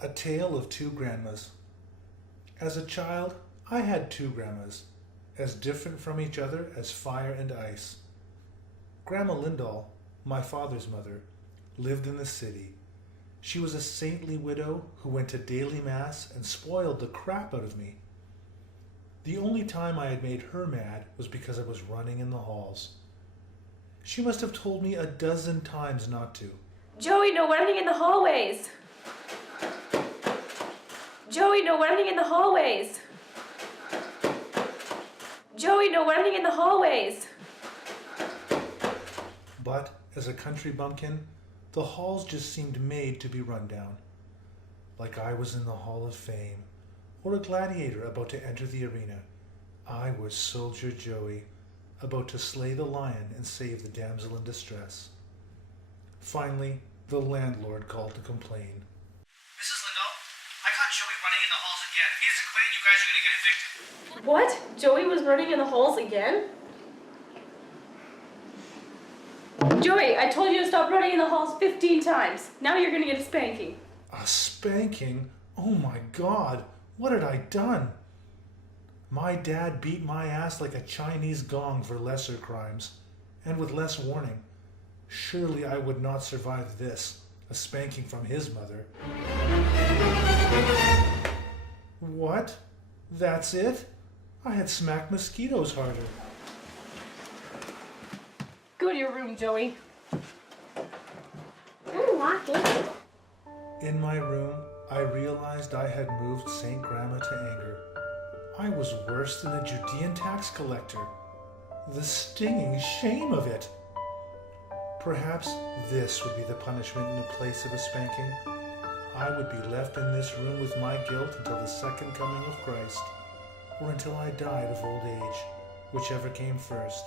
A Tale of Two Grandmas. As a child, I had two grandmas, as different from each other as fire and ice. Grandma Lindahl, my father's mother, lived in the city. She was a saintly widow who went to daily mass and spoiled the crap out of me. The only time I had made her mad was because I was running in the halls. She must have told me a dozen times not to. Joey, no running in the hallways! Joey, no running in the hallways! Joey, no running in the hallways! But, as a country bumpkin, the halls just seemed made to be run down. Like I was in the Hall of Fame, or a gladiator about to enter the arena. I was Soldier Joey, about to slay the lion and save the damsel in distress. Finally, the landlord called to complain. Mrs. Lindahl, I caught Joey running in the halls again. If he doesn't quit, you guys are going to get evicted. What? Joey was running in the halls again? Joey, I told you to stop running in the halls 15 times. Now you're gonna get a spanking. A spanking? Oh my God, what had I done? My dad beat my ass like a Chinese gong for lesser crimes, and with less warning. Surely I would not survive this, a spanking from his mother. What? That's it? I had smacked mosquitoes harder. Go to your room, Joey. I'm walking. In my room, I realized I had moved Saint Grandma to anger. I was worse than a Judean tax collector. The stinging shame of it. Perhaps this would be the punishment in the place of a spanking. I would be left in this room with my guilt until the second coming of Christ, or until I died of old age, whichever came first.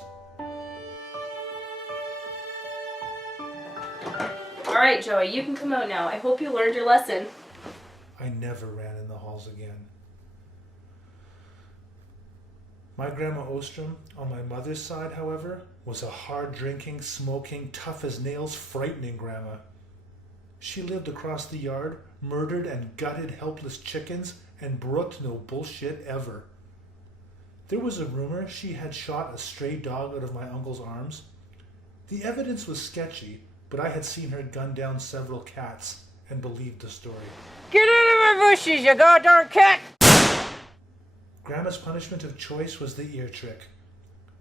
All right, Joey, you can come out now. I hope you learned your lesson. I never ran in the halls again. My Grandma Ostrom, on my mother's side, however, was a hard-drinking, smoking, tough-as-nails, frightening grandma. She lived across the yard, murdered and gutted helpless chickens, and brooked no bullshit ever. There was a rumor she had shot a stray dog out of my uncle's arms. The evidence was sketchy, but I had seen her gun down several cats and believed the story. Get out of my bushes, you goddamn cat! Grandma's punishment of choice was the ear trick.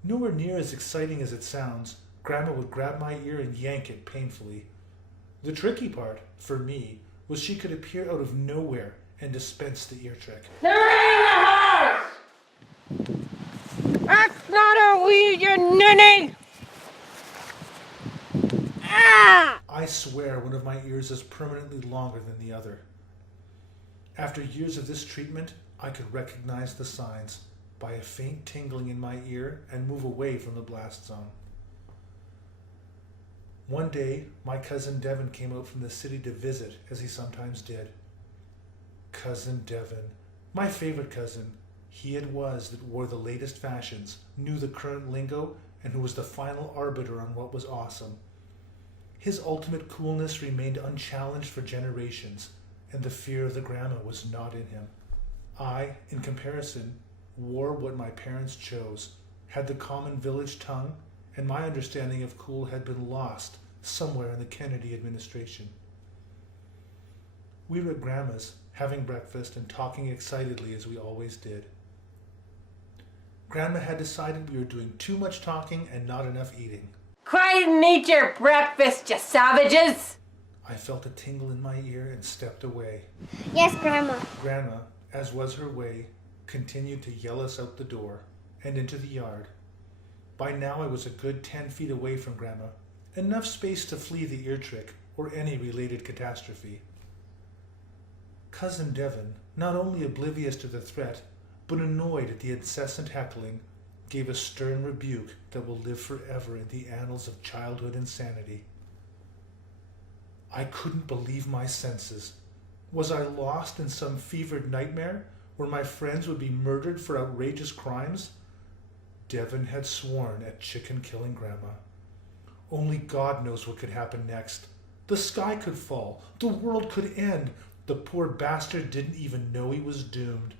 Nowhere near as exciting as it sounds, Grandma would grab my ear and yank it painfully. The tricky part, for me, was she could appear out of nowhere and dispense the ear trick. They're in the house! That's not a weed, you ninny! Ah! I swear one of my ears is permanently longer than the other. After years of this treatment, I could recognize the signs by a faint tingling in my ear and move away from the blast zone. One day, my cousin Devin came out from the city to visit, as he sometimes did. Cousin Devin, my favorite cousin. He it was that wore the latest fashions, knew the current lingo, and who was the final arbiter on what was awesome. His ultimate coolness remained unchallenged for generations, and the fear of the grandma was not in him. I, in comparison, wore what my parents chose, had the common village tongue, and my understanding of cool had been lost somewhere in the Kennedy administration. We were at Grandma's, having breakfast and talking excitedly as we always did. Grandma had decided we were doing too much talking and not enough eating. Quiet and eat your breakfast, you savages! I felt a tingle in my ear and stepped away. Yes, Grandma. Grandma, as was her way, continued to yell us out the door and into the yard. By now I was a good 10 feet away from Grandma, enough space to flee the ear trick or any related catastrophe. Cousin Devin, not only oblivious to the threat, but annoyed at the incessant heckling, gave a stern rebuke that will live forever in the annals of childhood insanity. I couldn't believe my senses. Was I lost in some fevered nightmare where my friends would be murdered for outrageous crimes? Devin had sworn at chicken-killing Grandma. Only God knows what could happen next. The sky could fall. The world could end. The poor bastard didn't even know he was doomed.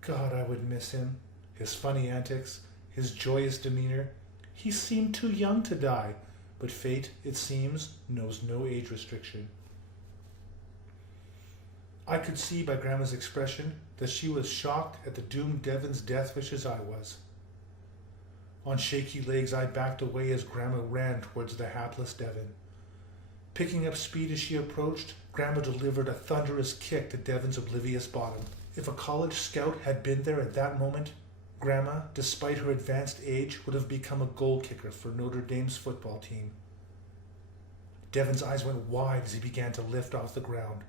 God, I would miss him. His funny antics, his joyous demeanor. He seemed too young to die, but fate, it seems, knows no age restriction. I could see by Grandma's expression that she was shocked at the doomed Devon's death wish as I was. On shaky legs, I backed away as Grandma ran towards the hapless Devon. Picking up speed as she approached, Grandma delivered a thunderous kick to Devon's oblivious bottom. If a college scout had been there at that moment, Grandma, despite her advanced age, would have become a goal kicker for Notre Dame's football team. Devon's eyes went wide as he began to lift off the ground.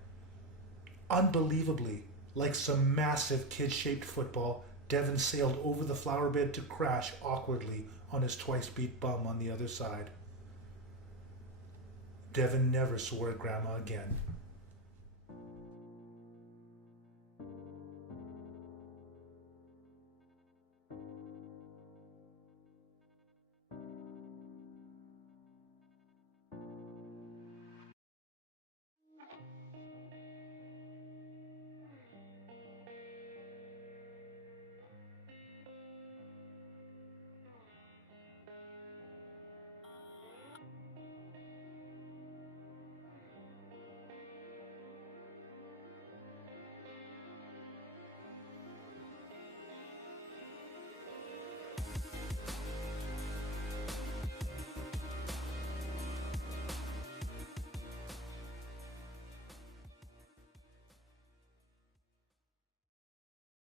Unbelievably, like some massive kid-shaped football, Devon sailed over the flower bed to crash awkwardly on his twice-beat bum on the other side. Devon never swore at Grandma again.